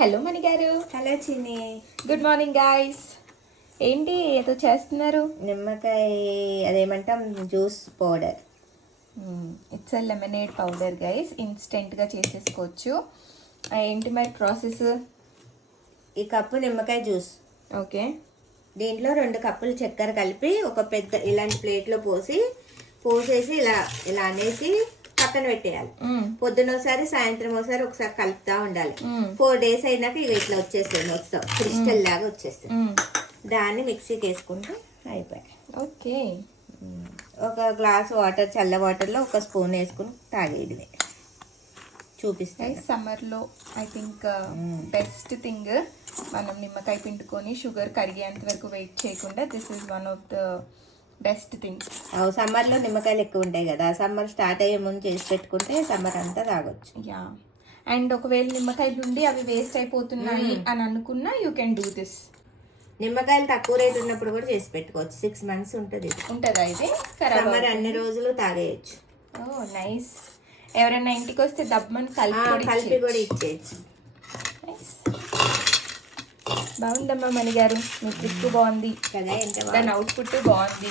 Hello మణి గారు. Hello Chinni. Good morning guys. ఏంటి ఏదో చేస్తున్నారు? నిమ్మకాయ అదేమంటాం juice powder. It's a lemonade powder guys. ఇన్స్టెంట్గా చేసేసుకోవచ్చు. ఏంటి మరి ప్రాసెస్? ఈ కప్పు నిమ్మకాయ జ్యూస్. ఓకే. దీంట్లో 2 కప్పులు చక్కెర కలిపి ఒక పెద్ద ఇలాంటి ప్లేట్లో పోసేసి ఇలా అనేసి పక్కన పెట్టేయాలి. పొద్దున ఒకసారి సాయంత్రం ఒకసారి కలుపుతా ఉండాలి. 4 days అయినాక ఇక ఇట్లా వచ్చేస్తుంది, మొత్తం క్రిస్టల్ లాగా వచ్చేస్తుంది. దాన్ని మిక్సీకి వేసుకుంటే అయిపోయాయి. ఓకే. ఒక గ్లాస్ వాటర్, చల్ల వాటర్లో 1 స్పూన్ వేసుకుని తాగేయడమే. చూపిస్తాయి. సమ్మర్లో ఐ థింక్ బెస్ట్ థింగ్ మనం నిమ్మకాయ పిండుకొని షుగర్ కరిగేంత వరకు వెయిట్ చేయకుండా this is one of the best thing. సమ్మర్లో నిమ్మకాయలు ఎక్కువ ఉంటాయి కదా, సమ్మర్ స్టార్ట్ అయ్యే ముందు చేసి పెట్టుకుంటే సమ్మర్ అంతా తాగొచ్చు. యా. అండ్ ఒకవేళ నిమ్మకాయలు ఉండి అవి వేస్ట్ అయిపోతున్నాయి అని అనుకున్నా యూ కెన్ డూ దిస్. నిమ్మకాయలు తక్కువ రేట్ ఉన్నప్పుడు కూడా చేసి పెట్టుకోవచ్చు. 6 months ఉంటుంది. ఉంటుందా ఇది? సమ్మర్ అన్ని రోజులు తాగేయచ్చు. ఓ నైస్. ఎవరైనా ఇంటికి వస్తే దబ్బమని కలిపి కూడా ఇచ్చేయచ్చు. బాగుందమ్మా మణి గారు, మీ ట్రిక్ బాగుంది కదా, దాని అవుట్పుట్ బాగుంది.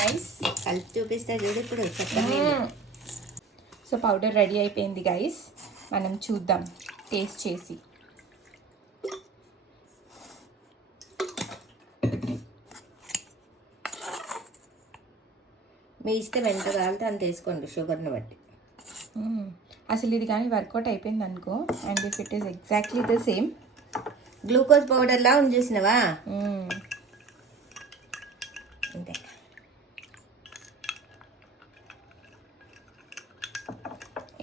నైస్. కలిపి చూపిస్తే చూడు ఇప్పుడు. సో పౌడర్ రెడీ అయిపోయింది గైస్. మనం చూద్దాం టేస్ట్ చేసి. మీ ఇష్టం ఎంత కావాలితే అంత వేసుకోండి షుగర్ని బట్టి. అసలు ఇది కానీ వర్కౌట్ అయిపోయింది అనుకో, and if it is exactly the same glucose పౌడర్లా ఉంది చూసినవా, అంతే.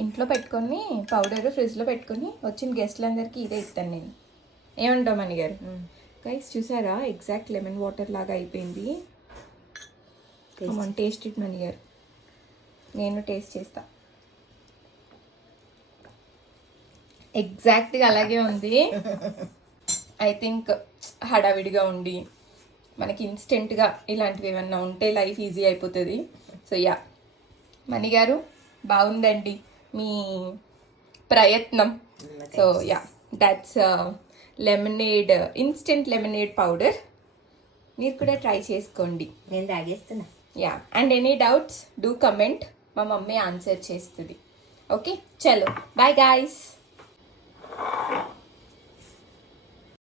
ఇంట్లో పెట్టుకొని పౌడర్ ఫ్రిడ్జ్లో పెట్టుకొని వచ్చిన గెస్ట్లందరికీ ఇదే ఇస్తాను నేను. ఏమంటావు మణి గారు? గైస్ చూసారా, ఎగ్జాక్ట్ లెమన్ వాటర్ లాగా అయిపోయింది. టేస్ట్ ఇట్ మణి గారు. నేను టేస్ట్ చేస్తా. ఎగ్జాక్ట్గా అలాగే ఉంది. ఐ థింక్ హడావిడిగా ఉండి మనకి ఇన్స్టెంట్గా ఇలాంటివి ఏమన్నా ఉంటే లైఫ్ ఈజీ అయిపోతుంది. సో యా మణి గారు, బాగుందండి మీ ప్రయత్నం. So yeah, that's lemonade, instant lemonade powder. మీరు కూడా ట్రై చేసుకోండి. నేను తాగేస్తున్నా. Yeah, and any doubts do comment. మా మమ్మీ ఆన్సర్ చేస్తుంది. ఓకే, చలో బాయ్ గాయ్స్.